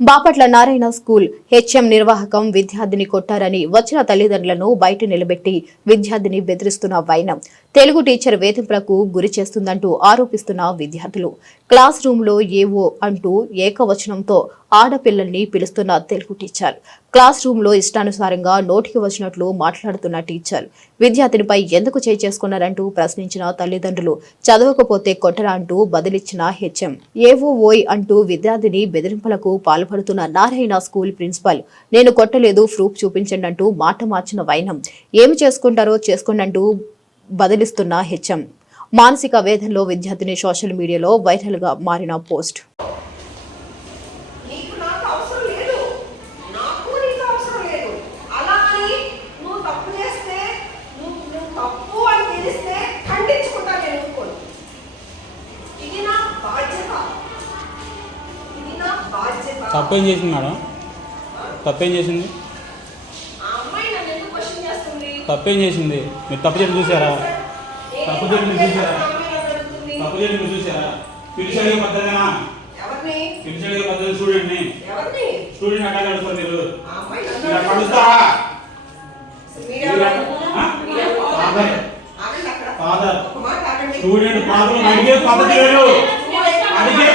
Bapatla Narayana school HM నిర్వాహకం విద్యార్థిని కొట్టారని వచ్చిన తల్లిదండ్రులను బయట నిలబెట్టి విద్యార్థిని బెదిరిస్తున్న వైనం. తెలుగు టీచర్ వేధింపులకు గురి చేస్తుందంటూ ఆరోపిస్తున్న విద్యార్థులు. క్లాస్ రూమ్లో ఏవో అంటూ ఏకవచనంతో ఆడపిల్లల్ని పిలుస్తున్న తెలుగు టీచర్. క్లాస్ రూమ్లో ఇష్టానుసారంగా నోటికి వచ్చినట్లు మాట్లాడుతున్న టీచర్. విద్యార్థినిపై ఎందుకు చేయి చేసుకున్నారంటూ ప్రశ్నించిన తల్లిదండ్రులు. చదవకపోతే కొట్టరా అంటూ బదిలిచ్చిన హెచ్ఎం. ఏవో ఓయ్ అంటూ విద్యార్థిని బెదిరింపులకు పాల్పడుతున్న నారాయణ స్కూల్ ప్రిన్సిపల్. నేను కొట్టలేదు ప్రూఫ్ చూపించండి అంటూ మాట మార్చిన వైనం. ఏమి చేసుకుంటారో చేసుకుండంటూ బదిలిస్తున్న హెచ్ఎం. మానసిక వేదనలో విద్యార్థిని సోషల్ మీడియాలో వైరల్గా మారిన పోస్ట్. తప్పేం చేసింది మేడం? తప్పేం చేసింది? తప్పేం చేసింది? మీరు తప్పు చేసి చూసారా? తప్పు చేసి తప్పు చూసారా? తప్పు మీరు చూసారా? పిలిచాడిగా పద్ధతినా ఎవరిని? పిలిచాడిగా పద్ధతి స్టూడెంట్ని స్టూడెంట్ అట్లా అడుగుతారు మీరు? మీరెవరు? ఫాదర్. ఫాదర్. స్టూడెంట్ ప్రాబ్లం అడిగే పద్ధతి వేరు అడిగే